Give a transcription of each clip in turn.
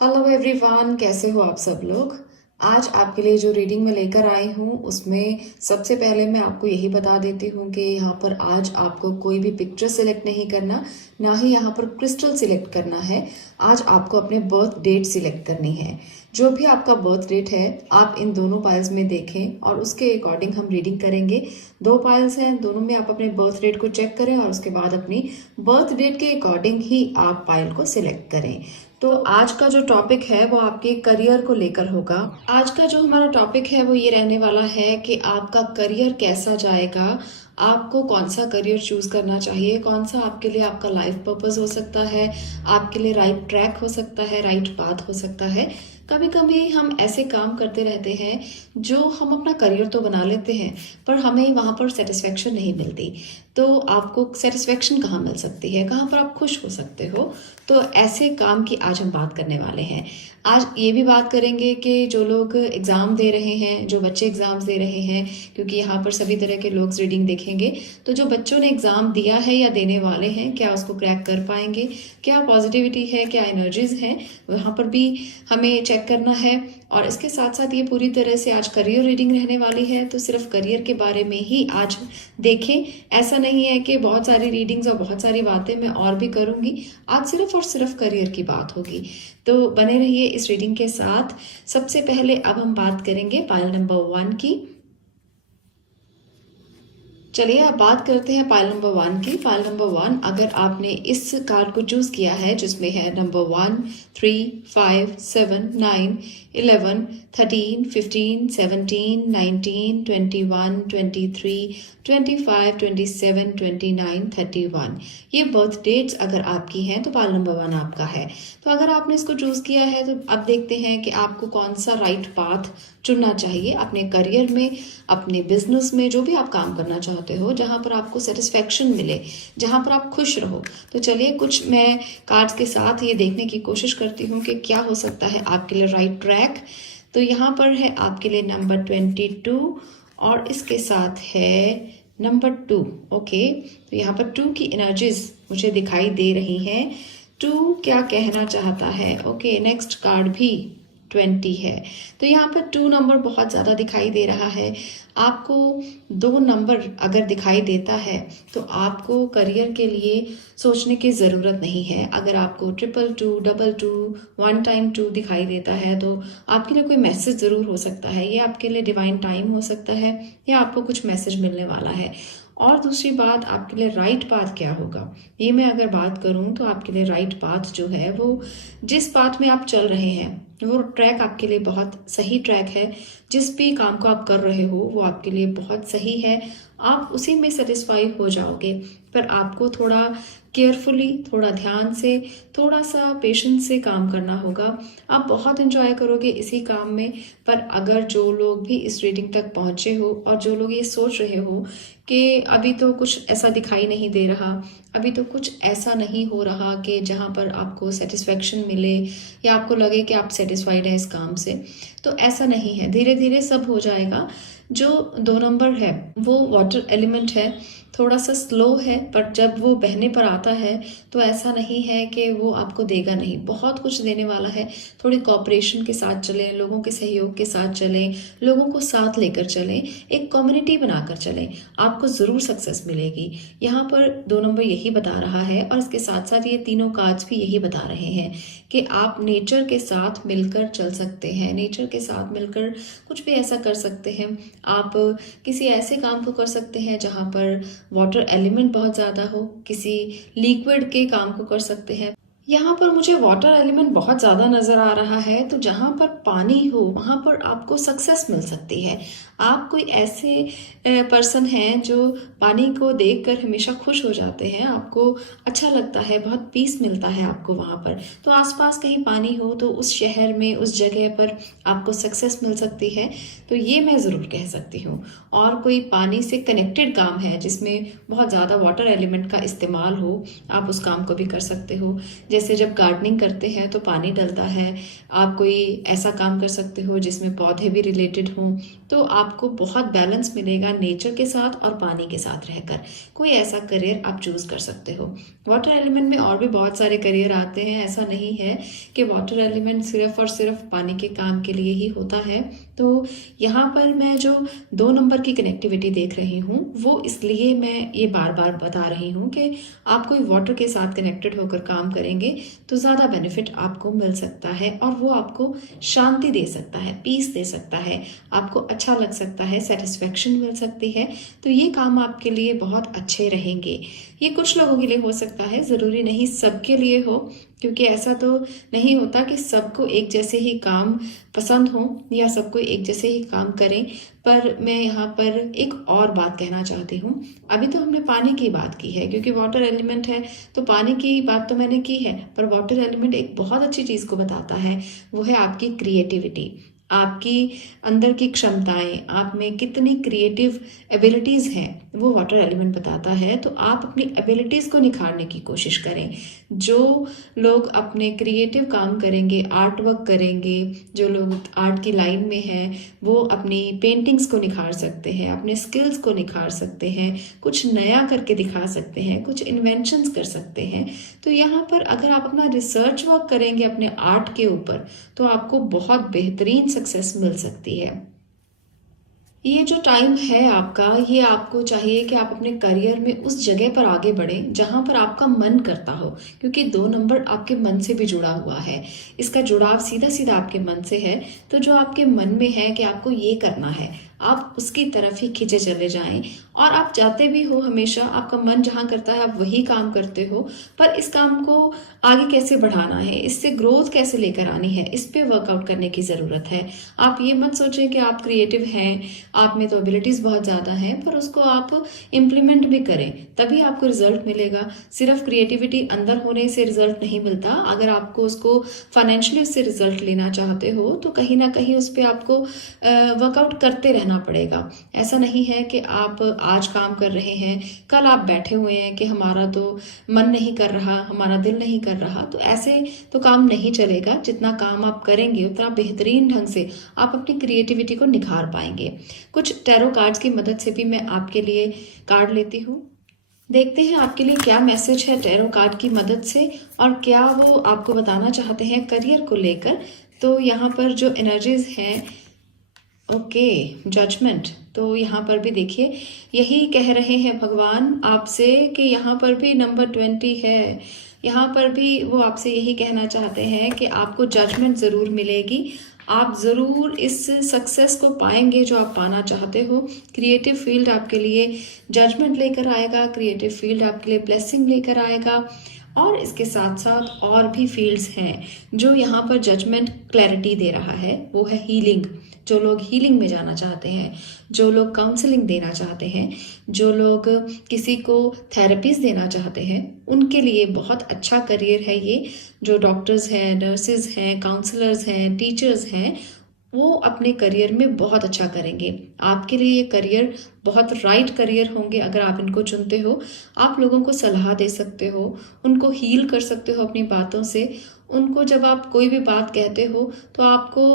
Hello everyone, कैसे हो आप सब लोग। आज आपके लिए जो रीडिंग मैं लेकर आई हूँ उसमें सबसे पहले मैं आपको यही बता देती हूँ कि यहाँ पर आज आपको कोई भी पिक्चर सिलेक्ट नहीं करना, ना ही यहाँ पर क्रिस्टल सिलेक्ट करना है। आज आपको अपने बर्थ डेट सिलेक्ट करनी है। जो भी आपका बर्थ डेट है आप इन दोनों पाइल्स में देखें और उसके अकॉर्डिंग हम रीडिंग करेंगे। दो पाइल्स हैं, दोनों में आप अपने बर्थ डेट को चेक करें और उसके बाद अपनी बर्थ डेट के अकॉर्डिंग ही आप पाइल को सिलेक्ट करें। तो आज का जो टॉपिक है वो आपके करियर को लेकर होगा। आज का जो हमारा टॉपिक है वो ये रहने वाला है कि आपका करियर कैसा जाएगा, आपको कौन सा करियर चूज करना चाहिए, कौन सा आपके लिए आपका लाइफ पर्पस हो सकता है, आपके लिए राइट ट्रैक हो सकता है, राइट पाथ हो सकता है। कभी कभी हम ऐसे काम करते रहते हैं जो हम अपना करियर तो बना लेते हैं पर हमें वहां पर सेटिस्फेक्शन नहीं मिलती। तो आपको सेटिस्फेक्शन कहाँ मिल सकती है, कहाँ पर आप खुश हो सकते हो। तो ऐसे काम की आज हम बात करने वाले हैं। आज ये भी बात करेंगे कि जो लोग एग्ज़ाम दे रहे हैं, जो बच्चे एग्ज़ाम्स दे रहे हैं, क्योंकि यहाँ पर सभी तरह के लोग रीडिंग देखेंगे। तो जो बच्चों ने एग्ज़ाम दिया है या देने वाले हैं, क्या उसको क्रैक कर पाएंगे, क्या पॉजिटिविटी है, क्या एनर्जीज हैं, वहाँ पर भी हमें चेक करना है। और इसके साथ साथ ये पूरी तरह से आज करियर रीडिंग रहने वाली है, तो सिर्फ करियर के बारे में ही आज देखें। ऐसा नहीं है कि बहुत सारी रीडिंग्स और बहुत सारी बातें मैं और भी करूँगी, आज सिर्फ और सिर्फ करियर की बात होगी। तो बने रहिए इस रीडिंग के साथ। सबसे पहले अब हम बात करेंगे पाइल नंबर 1 की। चलिए अब बात करते हैं पाइल नंबर 1 की। पाइल नंबर 1, अगर आपने इस कार्ड को चूज किया है जिसमें है नंबर 1, 3, 5, 7, 9, 11, 13, 15, 17, 19, 21, 23, 25, 27, 29, 31, ये बर्थ डेट्स अगर आपकी हैं तो पाइल नंबर 1 आपका है। तो अगर आपने इसको चूज किया है तो अब देखते हैं कि आपको कौन सा राइट पाथ चुनना चाहिए अपने करियर में, अपने बिजनेस में, जो भी आप काम करना चाहते हो, जहां पर आपको सेटिस्फेक्शन मिले, जहां पर आप खुश रहो। तो चलिए कुछ मैं कार्ड्स के साथ ये देखने की कोशिश करती हूँ कि क्या हो सकता है आपके लिए राइट ट्रैक। तो यहाँ पर है आपके लिए नंबर 22 और इसके साथ है नंबर 2। ओके, तो यहाँ पर 2 की एनर्जीज मुझे दिखाई दे रही हैं। 2 क्या कहना चाहता है। ओके, नेक्स्ट कार्ड भी 20 है। तो यहाँ पर 2 नंबर बहुत ज़्यादा दिखाई दे रहा है। आपको 2 नंबर अगर दिखाई देता है तो आपको करियर के लिए सोचने की ज़रूरत नहीं है। अगर आपको 222, 22, 1 टाइम 2 दिखाई देता है तो आपके लिए कोई मैसेज ज़रूर हो सकता है। ये आपके लिए डिवाइन टाइम हो सकता है या आपको कुछ मैसेज मिलने वाला है। और दूसरी बात, आपके लिए राइट पाथ क्या होगा, ये मैं अगर बात करूं तो आपके लिए राइट पाथ जो है वो जिस पाथ में आप चल रहे हैं वो ट्रैक आपके लिए बहुत सही ट्रैक है। जिस भी काम को आप कर रहे हो वो आपके लिए बहुत सही है, आप उसी में सेटिस्फाई हो जाओगे। पर आपको थोड़ा केयरफुली, थोड़ा ध्यान से, थोड़ा सा पेशेंस से काम करना होगा। आप बहुत एंजॉय करोगे इसी काम में। पर अगर जो लोग भी इस रीडिंग तक पहुंचे हो और जो लोग ये सोच रहे हो कि अभी तो कुछ ऐसा दिखाई नहीं दे रहा, अभी तो कुछ ऐसा नहीं हो रहा कि जहाँ पर आपको सेटिस्फेक्शन मिले या आपको लगे कि आप सेटिस्फाइड हैं इस काम से, तो ऐसा नहीं है। धीरे धीरे सब हो जाएगा। जो 2 नंबर है वो वाटर एलिमेंट है, थोड़ा सा स्लो है, पर जब वो बहने पर आता है तो ऐसा नहीं है कि वो आपको देगा नहीं, बहुत कुछ देने वाला है। थोड़ी कोऑपरेशन के साथ चलें, लोगों के सहयोग के साथ चलें, लोगों को साथ लेकर चलें, एक कम्युनिटी बनाकर चलें, आपको ज़रूर सक्सेस मिलेगी। यहाँ पर 2 नंबर यही बता रहा है और इसके साथ साथ ये तीनों कार्ड्स भी यही बता रहे हैं कि आप नेचर के साथ मिलकर चल सकते हैं, नेचर के साथ मिलकर कुछ भी ऐसा कर सकते हैं। आप किसी ऐसे काम को कर सकते हैं जहाँ पर वाटर एलिमेंट बहुत ज़्यादा हो, किसी लिक्विड के काम को कर सकते हैं। यहाँ पर मुझे वाटर एलिमेंट बहुत ज़्यादा नज़र आ रहा है, तो जहाँ पर पानी हो वहाँ पर आपको सक्सेस मिल सकती है। आप कोई ऐसे पर्सन हैं जो पानी को देखकर हमेशा खुश हो जाते हैं, आपको अच्छा लगता है, बहुत पीस मिलता है आपको वहाँ पर। तो आसपास कहीं पानी हो तो उस शहर में, उस जगह पर आपको सक्सेस मिल सकती है, तो ये मैं ज़रूर कह सकती हूँ। और कोई पानी से कनेक्टेड काम है जिसमें बहुत ज़्यादा वाटर एलिमेंट का इस्तेमाल हो, आप उस काम को भी कर सकते हो। जैसे जब गार्डनिंग करते हैं तो पानी डलता है, आप कोई ऐसा काम कर सकते हो जिसमें पौधे भी रिलेटेड हों, तो आपको बहुत बैलेंस मिलेगा नेचर के साथ और पानी के साथ रहकर। कोई ऐसा करियर आप चूज कर सकते हो। वाटर एलिमेंट में और भी बहुत सारे करियर आते हैं, ऐसा नहीं है कि वाटर एलिमेंट सिर्फ और सिर्फ पानी के काम के लिए ही होता है। तो यहाँ पर मैं जो 2 नंबर की कनेक्टिविटी देख रही हूँ वो इसलिए मैं ये बार बार बता रही हूँ कि आप कोई वाटर के साथ कनेक्टेड होकर काम करेंगे तो ज़्यादा बेनिफिट आपको मिल सकता है और वो आपको शांति दे सकता है, पीस दे सकता है, आपको अच्छा लग सकता है, सेटिस्फेक्शन मिल सकती है। तो ये काम आपके लिए बहुत अच्छे रहेंगे। ये कुछ लोगों के लिए हो सकता है, ज़रूरी नहीं सबके लिए हो, क्योंकि ऐसा तो नहीं होता कि सबको एक जैसे ही काम पसंद हो या सबको एक जैसे ही काम करें। पर मैं यहाँ पर एक और बात कहना चाहती हूँ। अभी तो हमने पानी की बात की है क्योंकि वाटर एलिमेंट है, तो पानी की बात तो मैंने की है, पर वाटर एलिमेंट एक बहुत अच्छी चीज़ को बताता है, वो है आपकी क्रिएटिविटी, आपकी अंदर की क्षमताएं, आप में कितनी क्रिएटिव एबिलिटीज़ हैं वो वाटर एलिमेंट बताता है। तो आप अपनी एबिलिटीज़ को निखारने की कोशिश करें। जो लोग अपने क्रिएटिव काम करेंगे, आर्ट वर्क करेंगे, जो लोग आर्ट की लाइन में हैं वो अपनी पेंटिंग्स को निखार सकते हैं, अपने स्किल्स को निखार सकते हैं, कुछ नया करके दिखा सकते हैं, कुछ इन्वेंशंस कर सकते हैं। तो यहाँ पर अगर आप अपना रिसर्च वर्क करेंगे अपने आर्ट के ऊपर तो आपको बहुत बेहतरीन सक्सेस मिल सकती है। ये जो टाइम है आपका, ये आपको चाहिए कि आप अपने करियर में उस जगह पर आगे बढ़ें जहां पर आपका मन करता हो, क्योंकि 2 नंबर आपके मन से भी जुड़ा हुआ है। इसका जुड़ाव सीधा सीधा आपके मन से है। तो जो आपके मन में है कि आपको ये करना है, आप उसकी तरफ ही खींचे चले जाएं। और आप जाते भी हो, हमेशा आपका मन जहां करता है आप वही काम करते हो। पर इस काम को आगे कैसे बढ़ाना है, इससे ग्रोथ कैसे लेकर आनी है, इस पे वर्कआउट करने की ज़रूरत है। आप ये मत सोचें कि आप क्रिएटिव हैं, आप में तो एबिलिटीज़ बहुत ज़्यादा हैं, पर उसको आप इम्प्लीमेंट भी करें, तभी आपको रिजल्ट मिलेगा। सिर्फ क्रिएटिविटी अंदर होने से रिजल्ट नहीं मिलता। अगर आपको उसको फाइनेंशियली उससे रिजल्ट लेना चाहते हो तो कहीं ना कहीं उस पर आपको वर्कआउट करते रहना पड़ेगा। ऐसा नहीं है कि आप आज काम कर रहे हैं, कल आप बैठे हुए हैं कि हमारा तो मन नहीं कर रहा, हमारा दिल नहीं कर रहा। तो ऐसे तो काम नहीं चलेगा। जितना काम आप करेंगे उतना बेहतरीन ढंग से आप अपनी क्रिएटिविटी को निखार पाएंगे। कुछ टैरो कार्ड्स की मदद से भी मैं आपके लिए कार्ड लेती हूँ। देखते हैं आपके लिए क्या मैसेज है टैरो कार्ड की मदद से और क्या वो आपको बताना चाहते हैं करियर को लेकर। तो यहाँ पर जो एनर्जीज हैं, ओके, जजमेंट। तो यहाँ पर भी देखिए यही कह रहे हैं भगवान आपसे कि यहाँ पर भी नंबर 20 है। यहाँ पर भी वो आपसे यही कहना चाहते हैं कि आपको जजमेंट ज़रूर मिलेगी, आप ज़रूर इस सक्सेस को पाएंगे जो आप पाना चाहते हो। क्रिएटिव फील्ड आपके लिए जजमेंट लेकर आएगा, क्रिएटिव फील्ड आपके लिए ब्लेसिंग लेकर आएगा। और इसके साथ साथ और भी फील्ड्स हैं जो यहाँ पर जजमेंट क्लैरिटी दे रहा है, वो है हीलिंग। जो लोग हीलिंग में जाना चाहते हैं, जो लोग काउंसलिंग देना चाहते हैं, जो लोग किसी को थेरेपीज देना चाहते हैं, उनके लिए बहुत अच्छा करियर है ये। जो डॉक्टर्स हैं, नर्सेज हैं, काउंसलर्स हैं, टीचर्स हैं, वो अपने करियर में बहुत अच्छा करेंगे। आपके लिए ये करियर बहुत राइट करियर होंगे अगर आप इनको चुनते हो। आप लोगों को सलाह दे सकते हो, उनको हील कर सकते हो अपनी बातों से। उनको जब आप कोई भी बात कहते हो तो आपको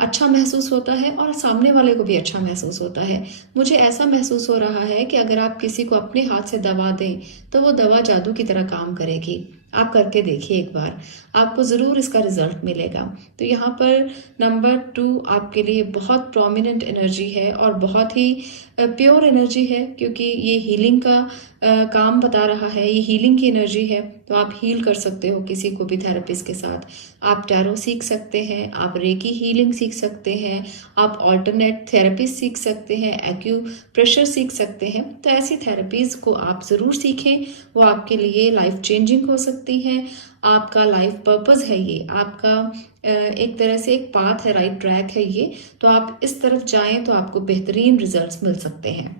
अच्छा महसूस होता है और सामने वाले को भी अच्छा महसूस होता है। मुझे ऐसा महसूस हो रहा है कि अगर आप किसी को अपने हाथ से दवा दें तो वो दवा जादू की तरह काम करेगी। आप करके देखिए एक बार, आपको ज़रूर इसका रिजल्ट मिलेगा। तो यहाँ पर नंबर 2 आपके लिए बहुत प्रोमिनेंट एनर्जी है और बहुत ही प्योर एनर्जी है, क्योंकि ये हीलिंग का काम बता रहा है, ये हीलिंग की एनर्जी है। तो आप हील कर सकते हो किसी को भी थेरेपिस्ट के साथ। आप टैरो सीख सकते हैं, आप रेकी हीलिंग सीख सकते हैं, आप ऑल्टरनेट थेरेपी सीख सकते हैं, एक्यू प्रेशर सीख सकते हैं। तो ऐसी थेरेपीज को आप ज़रूर सीखें, वो आपके लिए लाइफ चेंजिंग हो सकती हैं। आपका लाइफ पर्पस है ये, आपका एक तरह से एक पाथ है, राइट ट्रैक है ये। तो आप इस तरफ जाएं तो आपको बेहतरीन रिजल्ट्स मिल सकते हैं।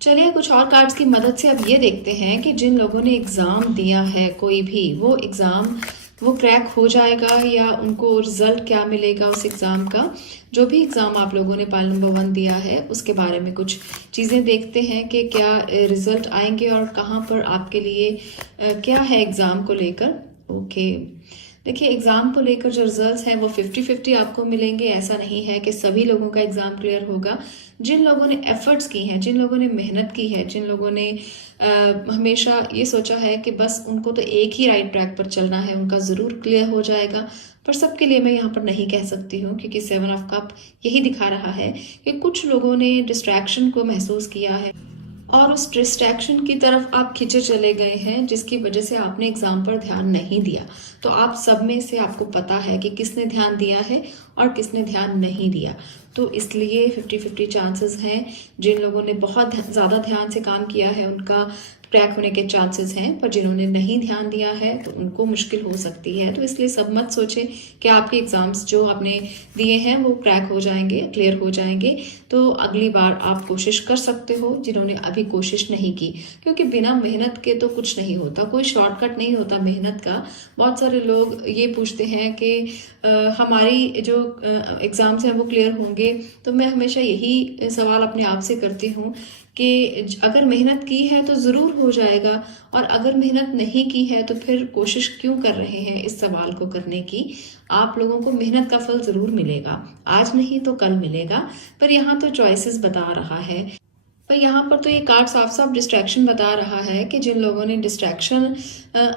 चलिए कुछ और कार्ड्स की मदद से अब ये देखते हैं कि जिन लोगों ने एग्ज़ाम दिया है कोई भी, वो एग्ज़ाम वो क्रैक हो जाएगा या उनको रिजल्ट क्या मिलेगा उस एग्ज़ाम का। जो भी एग्ज़ाम आप लोगों ने पाइल नंबर 1 दिया है उसके बारे में कुछ चीज़ें देखते हैं कि क्या रिजल्ट आएंगे और कहाँ पर आपके लिए क्या है एग्ज़ाम को लेकर। ओके, देखिए, एग्ज़ाम को लेकर जो रिजल्ट्स हैं वो 50-50 आपको मिलेंगे। ऐसा नहीं है कि सभी लोगों का एग्ज़ाम क्लियर होगा। जिन लोगों ने एफर्ट्स की हैं, जिन लोगों ने मेहनत की है, जिन लोगों ने हमेशा ये सोचा है कि बस उनको तो एक ही राइट ट्रैक पर चलना है, उनका ज़रूर क्लियर हो जाएगा। पर सबके लिए मैं यहाँ पर नहीं कह सकती हूँ, क्योंकि 7 ऑफ कप यही दिखा रहा है कि कुछ लोगों ने डिस्ट्रैक्शन को महसूस किया है और उस डिस्ट्रैक्शन की तरफ आप खींचे चले गए हैं, जिसकी वजह से आपने एग्ज़ाम पर ध्यान नहीं दिया। तो आप सब में से आपको पता है कि किसने ध्यान दिया है और किसने ध्यान नहीं दिया। तो इसलिए 50-50 चांसेस हैं। जिन लोगों ने बहुत ज़्यादा ध्यान से काम किया है उनका क्रैक होने के चांसेस हैं, पर जिन्होंने नहीं ध्यान दिया है तो उनको मुश्किल हो सकती है। तो इसलिए सब मत सोचें कि आपके एग्ज़ाम्स जो आपने दिए हैं वो क्रैक हो जाएंगे, क्लियर हो जाएंगे। तो अगली बार आप कोशिश कर सकते हो, जिन्होंने अभी कोशिश नहीं की, क्योंकि बिना मेहनत के तो कुछ नहीं होता, कोई शॉर्टकट नहीं होता मेहनत का। बहुत सारे लोग ये पूछते हैं कि हमारी जो एग्ज़ाम्स हैं वो क्लियर होंगे। तो मैं हमेशा यही सवाल अपने आप से करती हूँ कि अगर मेहनत की है तो ज़रूर हो जाएगा, और अगर मेहनत नहीं की है तो फिर कोशिश क्यों कर रहे हैं इस सवाल को करने की। आप लोगों को मेहनत का फल ज़रूर मिलेगा, आज नहीं तो कल मिलेगा। पर यहाँ तो चॉइसेस बता रहा है, पर यहाँ पर तो ये कार्ड साफ साफ डिस्ट्रैक्शन बता रहा है कि जिन लोगों ने डिस्ट्रैक्शन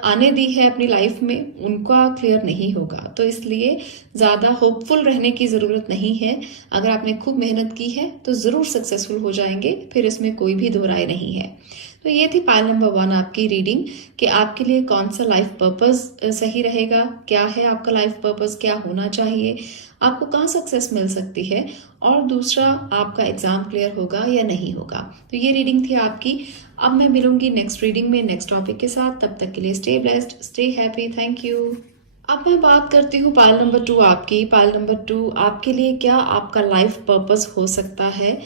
आने दी है अपनी लाइफ में उनका क्लियर नहीं होगा। तो इसलिए ज़्यादा होपफुल रहने की ज़रूरत नहीं है। अगर आपने खूब मेहनत की है तो ज़रूर सक्सेसफुल हो जाएंगे, फिर इसमें कोई भी दो राय नहीं है। तो ये थी पाइल नंबर 1 आपकी रीडिंग कि आपके लिए कौन सा लाइफ पर्पस सही रहेगा, क्या है आपका लाइफ पर्पस, क्या होना चाहिए, आपको कहाँ सक्सेस मिल सकती है, और दूसरा आपका एग्जाम क्लियर होगा या नहीं होगा। तो ये रीडिंग थी आपकी। अब मैं मिलूंगी नेक्स्ट रीडिंग में नेक्स्ट टॉपिक के साथ। तब तक के लिए stay blessed, stay happy, thank you. अब मैं बात करती हूँ पाइल नंबर 2 आपकी। पाइल नंबर 2 आपके लिए क्या आपका लाइफ पर्पस हो सकता है,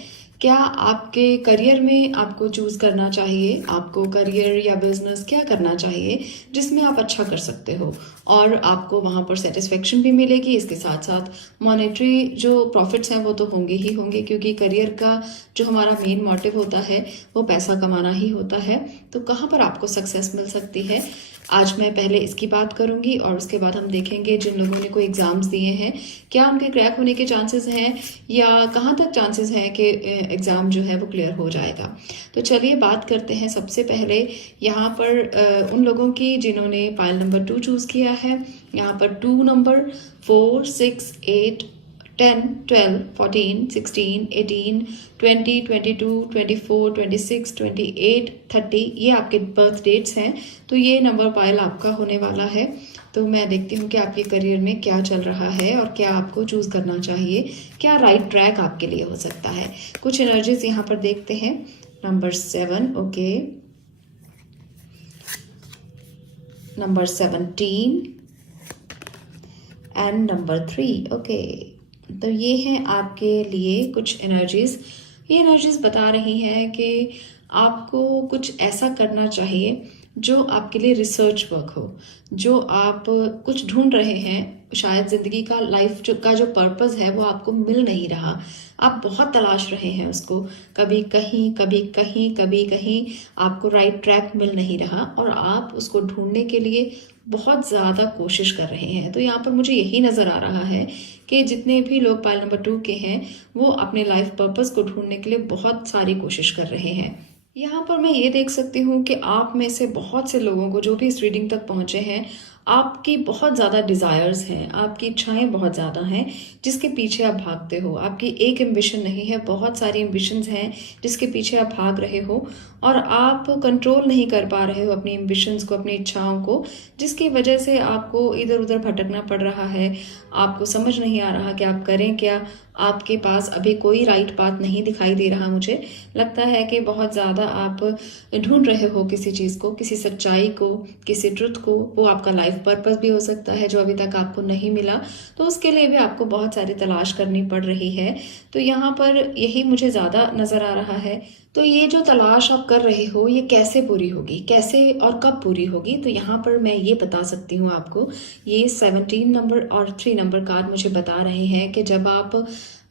क्या आपके करियर में आपको चूज़ करना चाहिए, आपको करियर या बिजनेस क्या करना चाहिए जिसमें आप अच्छा कर सकते हो और आपको वहाँ पर सेटिस्फेक्शन भी मिलेगी। इसके साथ साथ मॉनेटरी जो प्रॉफिट्स हैं वो तो होंगे ही होंगे, क्योंकि करियर का जो हमारा मेन मोटिव होता है वो पैसा कमाना ही होता है। तो कहाँ पर आपको सक्सेस मिल सकती है, आज मैं पहले इसकी बात करूंगी और उसके बाद हम देखेंगे जिन लोगों ने कोई एग्ज़ाम्स दिए हैं क्या उनके क्रैक होने के चांसेस हैं या कहाँ तक चांसेस हैं कि एग्ज़ाम जो है वो क्लियर हो जाएगा। तो चलिए बात करते हैं सबसे पहले यहाँ पर उन लोगों की जिन्होंने पाइल नंबर 2 चूज़ किया है। यहाँ पर 2 नंबर, 4, 6, 8, 10, 12, 14, 16, 18, 20, 22, 24, 26, 28, 30 ये आपके बर्थ डेट्स हैं। तो ये नंबर पाइल आपका होने वाला है। तो मैं देखती हूँ कि आपके करियर में क्या चल रहा है और क्या आपको चूज़ करना चाहिए, क्या राइट ट्रैक आपके लिए हो सकता है। कुछ एनर्जीज यहाँ पर देखते हैं। Number 7, okay, number 17 and number 3, okay. तो ये हैं आपके लिए कुछ एनर्जीज। ये एनर्जीज बता रही हैं कि आपको कुछ ऐसा करना चाहिए जो आपके लिए रिसर्च वर्क हो, जो आप कुछ ढूंढ रहे हैं। शायद ज़िंदगी का लाइफ का जो पर्पस है वो आपको मिल नहीं रहा, आप बहुत तलाश रहे हैं उसको, कभी कहीं कभी कहीं कभी कहीं आपको राइट ट्रैक मिल नहीं रहा और आप उसको ढूंढने के लिए बहुत ज़्यादा कोशिश कर रहे हैं। तो यहाँ पर मुझे यही नज़र आ रहा है कि जितने भी लोग पाइल नंबर 2 के हैं वो अपने लाइफ पर्पस को ढूंढने के लिए बहुत सारी कोशिश कर रहे हैं। यहाँ पर मैं ये देख सकती हूँ कि आप में से बहुत से लोगों को जो भी इस रीडिंग तक पहुँचे हैं, आपकी बहुत ज़्यादा डिज़ायर्स हैं, आपकी इच्छाएं बहुत ज़्यादा हैं जिसके पीछे आप भागते हो। आपकी एक एम्बिशन नहीं है, बहुत सारी एम्बिशंस हैं जिसके पीछे आप भाग रहे हो और आप कंट्रोल नहीं कर पा रहे हो अपनी एम्बिशंस को, अपनी इच्छाओं को, जिसकी वजह से आपको इधर उधर भटकना पड़ रहा है। आपको समझ नहीं आ रहा कि आप करें क्या। आपके पास अभी कोई राइट पाथ नहीं दिखाई दे रहा। मुझे लगता है कि बहुत ज़्यादा आप ढूंढ रहे हो किसी चीज़ को, किसी सच्चाई को, किसी ट्रुथ को। वो आपका लाइफ पर्पस भी हो सकता है जो अभी तक आपको नहीं मिला, तो उसके लिए भी आपको बहुत सारी तलाश करनी पड़ रही है। तो यहाँ पर यही मुझे ज़्यादा नज़र आ रहा है। तो ये जो तलाश आप कर रहे हो ये कैसे पूरी होगी, कैसे और कब पूरी होगी, तो यहाँ पर मैं ये बता सकती हूँ आपको। ये 17 नंबर और 3 नंबर कार्ड मुझे बता रहे हैं कि जब आप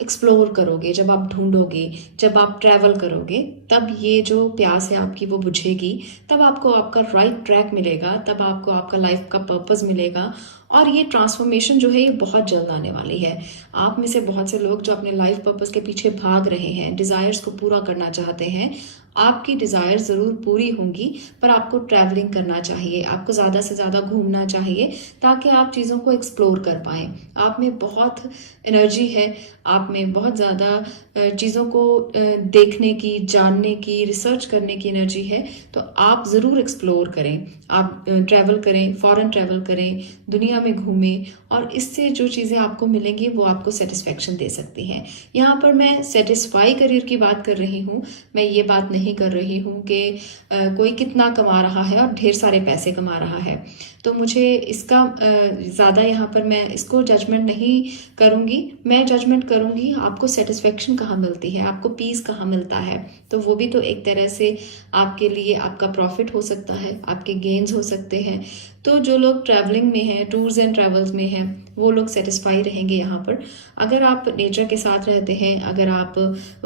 एक्सप्लोर करोगे, जब आप ढूंढोगे, जब आप ट्रैवल करोगे, तब ये जो प्यास है आपकी वो बुझेगी, तब आपको आपका राइट ट्रैक मिलेगा, तब आपको आपका लाइफ का पर्पस मिलेगा और ये ट्रांसफॉर्मेशन जो है ये बहुत जल्द आने वाली है। आप में से बहुत से लोग जो अपने लाइफ पर्पस के पीछे भाग रहे हैं, डिज़ायर्स को पूरा करना चाहते हैं, आपकी डिज़ायर ज़रूर पूरी होंगी, पर आपको ट्रैवलिंग करना चाहिए, आपको ज़्यादा से ज़्यादा घूमना चाहिए ताकि आप चीज़ों को एक्सप्लोर कर पाएँ। आप में बहुत एनर्जी है, आप में बहुत ज़्यादा चीज़ों को देखने की, जानने की, रिसर्च करने की एनर्जी है, तो आप ज़रूर एक्सप्लोर करें, आप ट्रैवल करें, फॉरेन ट्रैवल करें, दुनिया में घूमें और इससे जो चीज़ें आपको मिलेंगी वो आपको सेटिस्फेक्शन दे सकती हैं। यहाँ पर मैं सेटिस्फाई करियर की बात कर रही हूँ, मैं ये बात नहीं कर रही हूँ कि कोई कितना कमा रहा है और ढेर सारे पैसे कमा रहा है, तो मुझे इसका ज़्यादा यहाँ पर मैं इसको जजमेंट नहीं करूँगी। मैं जजमेंट करूँगी आपको सेटिस्फेक्शन कहाँ मिलती है, आपको पीस कहाँ मिलता है, तो वो भी तो एक तरह से आपके लिए आपका प्रॉफिट हो सकता है, आपके गेन्स हो सकते हैं। तो जो लोग ट्रैवलिंग में हैं, टूर्स एंड ट्रैवल्स में हैं, वो लोग सेटिस्फाई रहेंगे यहाँ पर। अगर आप नेचर के साथ रहते हैं, अगर आप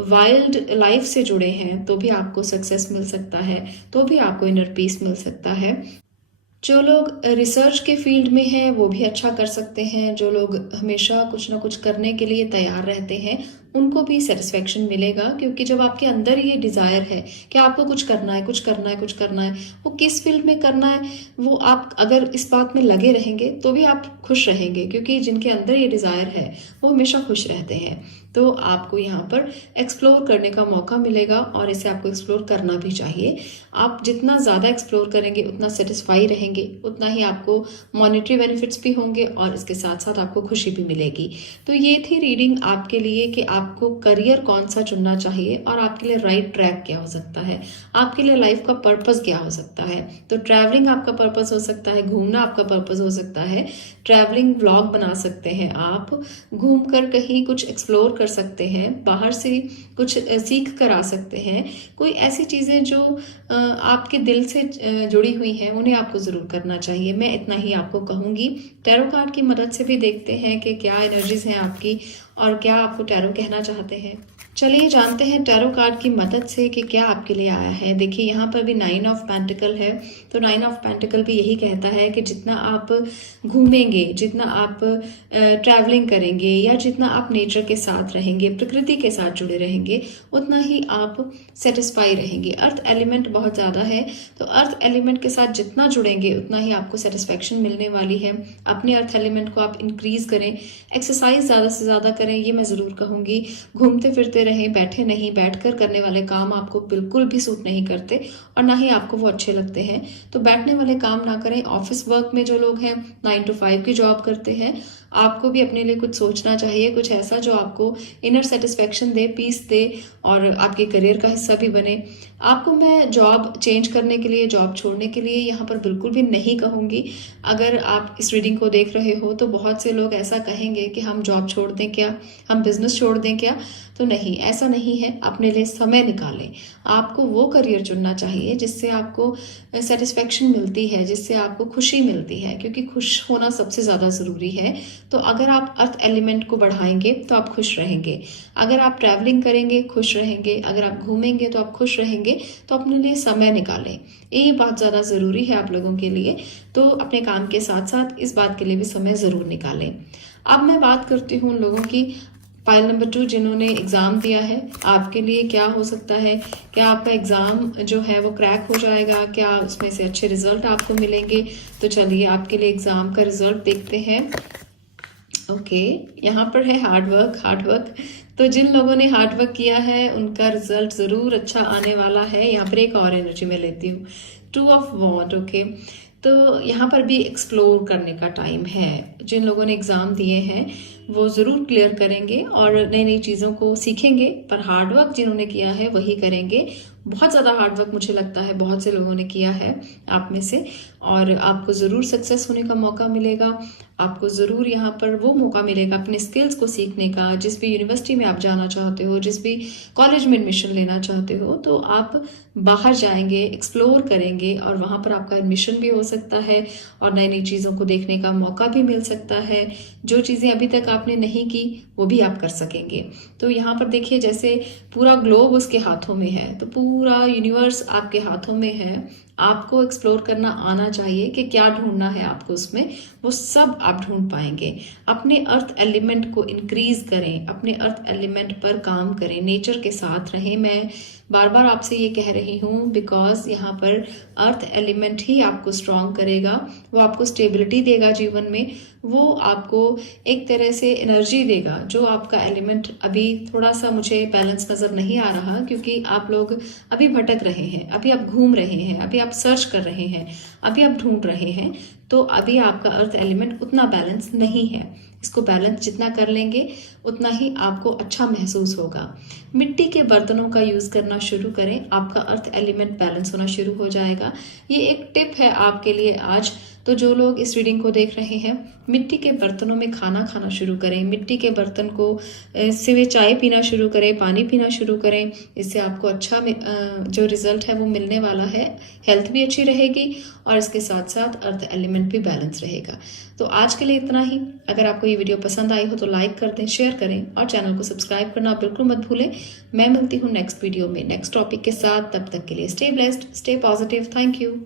वाइल्ड लाइफ से जुड़े हैं, तो भी आपको सक्सेस मिल सकता है, तो भी आपको इनर पीस मिल सकता है। जो लोग रिसर्च के फील्ड में हैं वो भी अच्छा कर सकते हैं। जो लोग हमेशा कुछ ना कुछ करने के लिए तैयार रहते हैं उनको भी सेटिस्फेक्शन मिलेगा, क्योंकि जब आपके अंदर ये डिज़ायर है कि आपको कुछ करना है, कुछ करना है, कुछ करना है, वो किस फील्ड में करना है वो आप अगर इस बात में लगे रहेंगे तो भी आप खुश रहेंगे, क्योंकि जिनके अंदर ये डिज़ायर है वो हमेशा खुश रहते हैं। तो आपको यहाँ पर एक्सप्लोर करने का मौका मिलेगा और इसे आपको एक्सप्लोर करना भी चाहिए। आप जितना ज़्यादा एक्सप्लोर करेंगे उतना सेटिस्फाई रहेंगे, उतना ही आपको मॉनेटरी बेनिफिट्स भी होंगे और इसके साथ साथ आपको खुशी भी मिलेगी। तो ये थी रीडिंग आपके लिए कि आपको करियर कौन सा चुनना चाहिए और आपके लिए राइट ट्रैक क्या हो सकता है, आपके लिए लाइफ का पर्पस क्या हो सकता है। तो ट्रैवलिंग आपका पर्पस हो सकता है, घूमना आपका पर्पस हो सकता है, ट्रैवलिंग व्लॉग बना सकते हैं, आप घूमकर कहीं कुछ एक्सप्लोर कर सकते हैं, बाहर से कुछ सीख कर आ सकते हैं। कोई ऐसी चीज़ें जो आपके दिल से जुड़ी हुई हैं उन्हें आपको ज़रूर करना चाहिए। मैं इतना ही आपको कहूँगी। टैरो कार्ड की मदद से भी देखते हैं कि क्या एनर्जीज हैं आपकी और क्या आपको टैरो कहना चाहते हैं। चलिए जानते हैं टैरो कार्ड की मदद से कि क्या आपके लिए आया है। देखिए यहाँ पर भी 9 ऑफ पेंटिकल है, तो 9 ऑफ पेंटिकल भी यही कहता है कि जितना आप घूमेंगे, जितना आप ट्रैवलिंग करेंगे या जितना आप नेचर के साथ रहेंगे, प्रकृति के साथ जुड़े रहेंगे, उतना ही आप सेटिस्फाई रहेंगे। अर्थ एलिमेंट बहुत ज़्यादा है, तो अर्थ एलिमेंट के साथ जितना जुड़ेंगे उतना ही आपको सेटिस्फेक्शन मिलने वाली है। अपने अर्थ एलिमेंट को आप इंक्रीज करें, एक्सरसाइज ज़्यादा से ज़्यादा करें, ये मैं ज़रूर कहूँगी। घूमते फिरते रहें, बैठे नहीं, बैठकर करने वाले काम आपको बिल्कुल भी सूट नहीं करते और ना ही आपको वो अच्छे लगते हैं, तो बैठने वाले काम ना करें। ऑफिस वर्क में जो लोग हैं 9 to 5 की जॉब करते हैं, आपको भी अपने लिए कुछ सोचना चाहिए, कुछ ऐसा जो आपको इनर सेटिस्फेक्शन दे, पीस दे और आपके करियर का हिस्सा भी बने। आपको मैं जॉब चेंज करने के लिए, जॉब छोड़ने के लिए यहाँ पर बिल्कुल भी नहीं कहूँगी। अगर आप इस रीडिंग को देख रहे हो तो बहुत से लोग ऐसा कहेंगे कि हम जॉब छोड़ दें क्या, हम बिजनेस छोड़ दें क्या, तो नहीं, ऐसा नहीं है। अपने लिए समय निकालें। आपको वो करियर चुनना चाहिए जिससे आपको सेटिस्फेक्शन मिलती है, जिससे आपको खुशी मिलती है, क्योंकि खुश होना सबसे ज़्यादा ज़रूरी है। तो अगर आप अर्थ एलिमेंट को बढ़ाएंगे तो आप खुश रहेंगे, अगर आप ट्रैवलिंग करेंगे खुश रहेंगे, अगर आप घूमेंगे तो आप खुश रहेंगे। तो अपने लिए समय निकालें, ये बहुत ज़्यादा ज़रूरी है आप लोगों के लिए। तो अपने काम के साथ साथ इस बात के लिए भी समय ज़रूर निकालें। अब मैं बात करती हूँ उन लोगों की, पाइल नंबर 2 जिन्होंने एग्ज़ाम दिया है, आपके लिए क्या हो सकता है। क्या आपका एग्ज़ाम जो है वो क्रैक हो जाएगा, क्या उसमें से अच्छे रिजल्ट आपको मिलेंगे। तो चलिए आपके लिए एग्ज़ाम का रिजल्ट देखते हैं। ओके, यहाँ पर है हार्ड वर्क। तो जिन लोगों ने हार्ड वर्क किया है उनका रिजल्ट ज़रूर अच्छा आने वाला है। यहाँ पर एक और एनर्जी में लेती हूँ, 2 ऑफ वॉन्ड। ओके, तो यहाँ पर भी एक्सप्लोर करने का टाइम है। जिन लोगों ने एग्ज़ाम दिए हैं वो ज़रूर क्लियर करेंगे और नई नई चीज़ों को सीखेंगे, पर हार्ड वर्क जिन्होंने किया है वही करेंगे। बहुत ज़्यादा हार्ड वर्क मुझे लगता है बहुत से लोगों ने किया है आप में से, और आपको ज़रूर सक्सेस होने का मौका मिलेगा। आपको ज़रूर यहाँ पर वो मौका मिलेगा अपने स्किल्स को सीखने का। जिस भी यूनिवर्सिटी में आप जाना चाहते हो, जिस भी कॉलेज में एडमिशन लेना चाहते हो, तो आप बाहर जाएंगे, एक्सप्लोर करेंगे और वहाँ पर आपका एडमिशन भी हो सकता है और नई नई चीज़ों को देखने का मौका भी मिल सकता है। जो चीज़ें अभी तक आपने नहीं की वो भी आप कर सकेंगे। तो यहाँ पर देखिए जैसे पूरा ग्लोब उसके हाथों में है, तो पूरा यूनिवर्स आपके हाथों में है। आपको एक्सप्लोर करना आना चाहिए कि क्या ढूंढना है आपको उसमें, वो सब आप ढूंढ पाएंगे। अपने अर्थ एलिमेंट को इंक्रीज करें, अपने अर्थ एलिमेंट पर काम करें, नेचर के साथ रहें। मैं बार बार आपसे ये कह रही हूँ बिकॉज यहाँ पर अर्थ एलिमेंट ही आपको स्ट्रॉन्ग करेगा, वो आपको स्टेबिलिटी देगा जीवन में, वो आपको एक तरह से एनर्जी देगा। जो आपका एलिमेंट अभी थोड़ा सा मुझे बैलेंस नज़र नहीं आ रहा, क्योंकि आप लोग अभी भटक रहे हैं, अभी आप घूम रहे हैं, अभी आप सर्च कर रहे हैं, अभी आप ढूंढ रहे हैं, तो अभी आपका अर्थ एलिमेंट उतना बैलेंस नहीं है। इसको बैलेंस जितना कर लेंगे उतना ही आपको अच्छा महसूस होगा। मिट्टी के बर्तनों का यूज़ करना शुरू करें, आपका अर्थ एलिमेंट बैलेंस होना शुरू हो जाएगा। ये एक टिप है आपके लिए आज। तो जो लोग इस रीडिंग को देख रहे हैं, मिट्टी के बर्तनों में खाना खाना शुरू करें, मिट्टी के बर्तन को से वे चाय पीना शुरू करें, पानी पीना शुरू करें। इससे आपको अच्छा जो रिजल्ट है वो मिलने वाला है। हेल्थ भी अच्छी रहेगी और इसके साथ साथ अर्थ एलिमेंट भी बैलेंस रहेगा। तो आज के लिए इतना ही। अगर आपको ये वीडियो पसंद आई हो तो लाइक कर दें, शेयर करें और चैनल को सब्सक्राइब करना बिल्कुल मत भूलें। मैं मिलती हूँ नेक्स्ट वीडियो में नेक्स्ट टॉपिक के साथ। तब तक के लिए stay blessed, stay positive. Thank you.